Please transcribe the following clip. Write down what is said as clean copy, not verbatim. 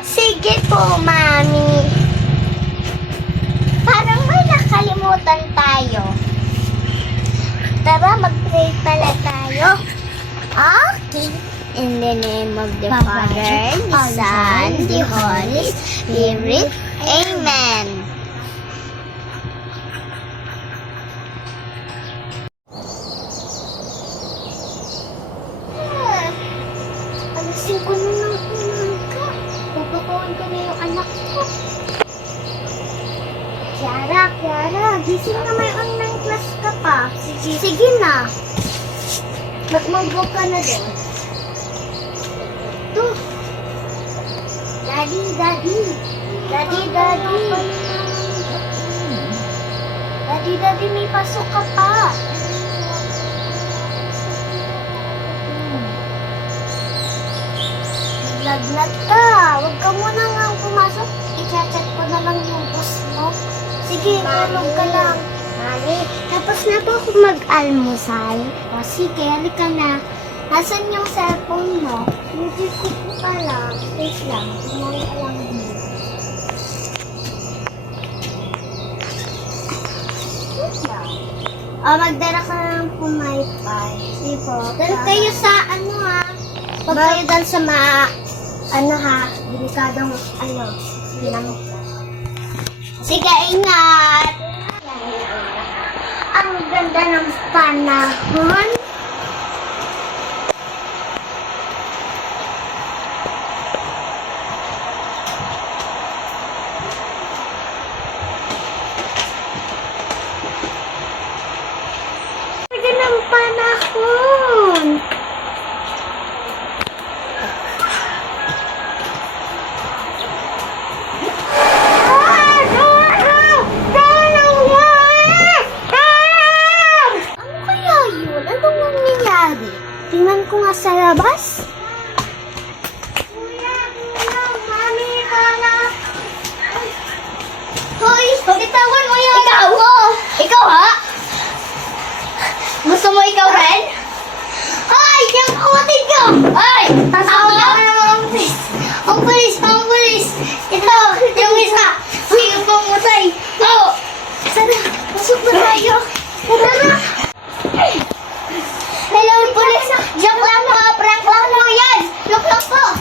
Sige po, Mami. Parang may nakalimutan tayo. Tara, mag-pray pala tayo. Okay. In the name of the Father, the Son, the Holy Spirit. Amen. Alisin ko na ng umaga. Pupukuhan ko na yung anak ko. Kiara, gising na, may online class ka pa. Sige na. Mag-go ka na din. Ito. Daddy, may pasok ka pa. Lagnat ka. Huwag ka muna nga pumasok. I-chat ko na lang yung boss mo. Sige, tulog ka lang. Mami, tapos na po ako mag-almusal. O sige, halika na. Nasaan yung cellphone mo? Hindi ko po alam. Wait lang. Tingnan ko lang dito. Magdala ka lang po may pie. Sige po. Dala kayo sa ano ha? Huwag kayo dala sa delikadong lamok. Sige, ingat! Ang ganda ng panahon. Ang ganda ng panahon. Tingnan ko nga sa labas. Kuya, Mami, Mama. Hoy, bitawan mo yan. Ikaw? Ikaw ha? Gusto mo ikaw rin? Hoy, yung kapatid ko. Hoy, tawag ka na ng pulis. Ang pulis. Ito, yung isa. Sige pong matay. Oh, sana, pasok na tayo. Tara. Hello, police! Joke lang po! Prank lang po yan! Joke lang po!